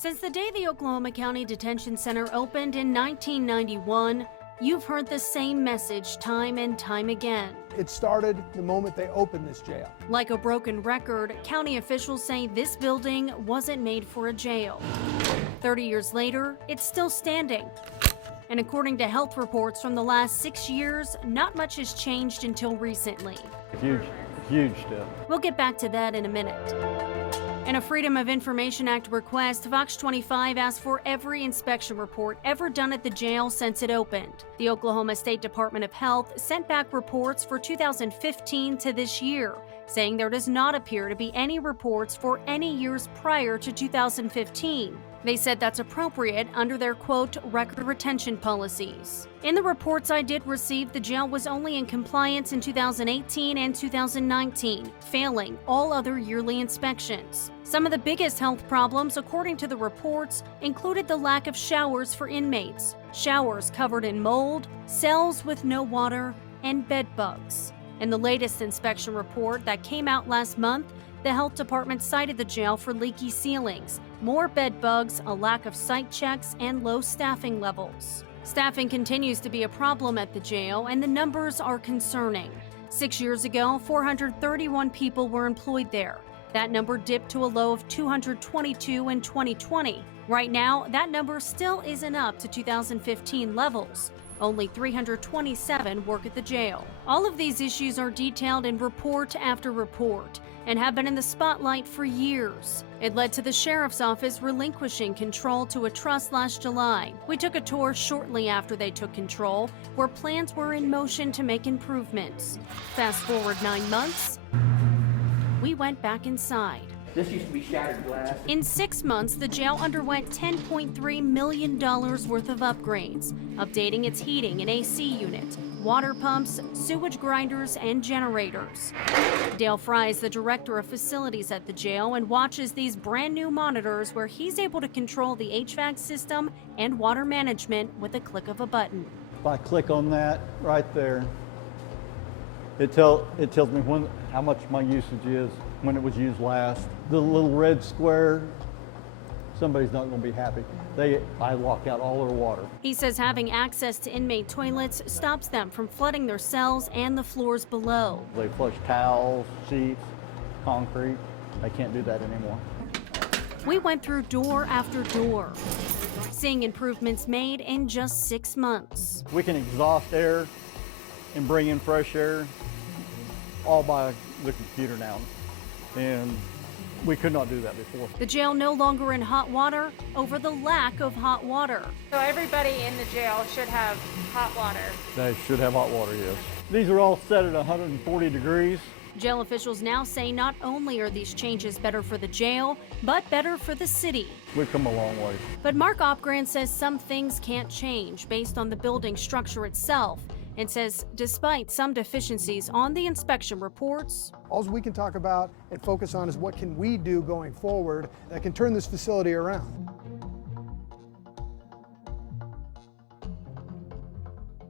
Since the day the Oklahoma County Detention Center opened in 1991, you've heard the same message time and time again. It started the moment they opened this jail. Like a broken record, county officials say this building wasn't made for a jail. 30 years later, it's still standing. And according to health reports from the last 6 years, not much has changed until recently. Huge step. We'll get back to that in a minute. In a Freedom of Information Act request, Fox 25 asked for every inspection report ever done at the jail since it opened. The Oklahoma State Department of Health sent back reports for 2015 to this year, saying there does not appear to be any reports for any years prior to 2015. They said that's appropriate under their, quote, record retention policies. In the reports I did receive, the jail was only in compliance in 2018 and 2019, failing all other yearly inspections. Some of the biggest health problems, according to the reports, included the lack of showers for inmates, showers covered in mold, cells with no water, and bed bugs. In the latest inspection report that came out last month, the health department cited the jail for leaky ceilings, more bed bugs, a lack of site checks, and low staffing levels. Staffing continues to be a problem at the jail, and the numbers are concerning. 6 years ago, 431 people were employed there. That number dipped to a low of 222 in 2020. Right now, that number still isn't up to 2015 levels. Only 327 work at the jail. All of these issues are detailed in report after report and have been in the spotlight for years. It led to the sheriff's office relinquishing control to a trust last July. We took a tour shortly after they took control, where plans were in motion to make improvements. Fast forward 9 months, we went back inside. This used to be shattered glass. In 6 months, the jail underwent $10.3 million worth of upgrades, updating its heating and AC unit, water pumps, sewage grinders, and generators. Dale Fry is the director of facilities at the jail and watches these brand new monitors where he's able to control the HVAC system and water management with a click of a button. If I click on that right there, it tells me how much my usage is, when it was used last. The little red square, somebody's not going to be happy. I lock out all their water. He says having access to inmate toilets stops them from flooding their cells and the floors below. They flush towels, sheets, concrete. They can't do that anymore. We went through door after door, seeing improvements made in just 6 months. We can exhaust air and bring in fresh air all by the computer now. And we could not do that before. The jail no longer in hot water over the lack of hot water. So everybody in the jail should have hot water. They should have hot water, yes. These are all set at 140 degrees. Jail officials now say not only are these changes better for the jail, but better for the city. We've come a long way. But Mark Opgran says some things can't change based on the building structure itself, and says despite some deficiencies on the inspection reports, All we can talk about and focus on is what can we do going forward that can turn this facility around.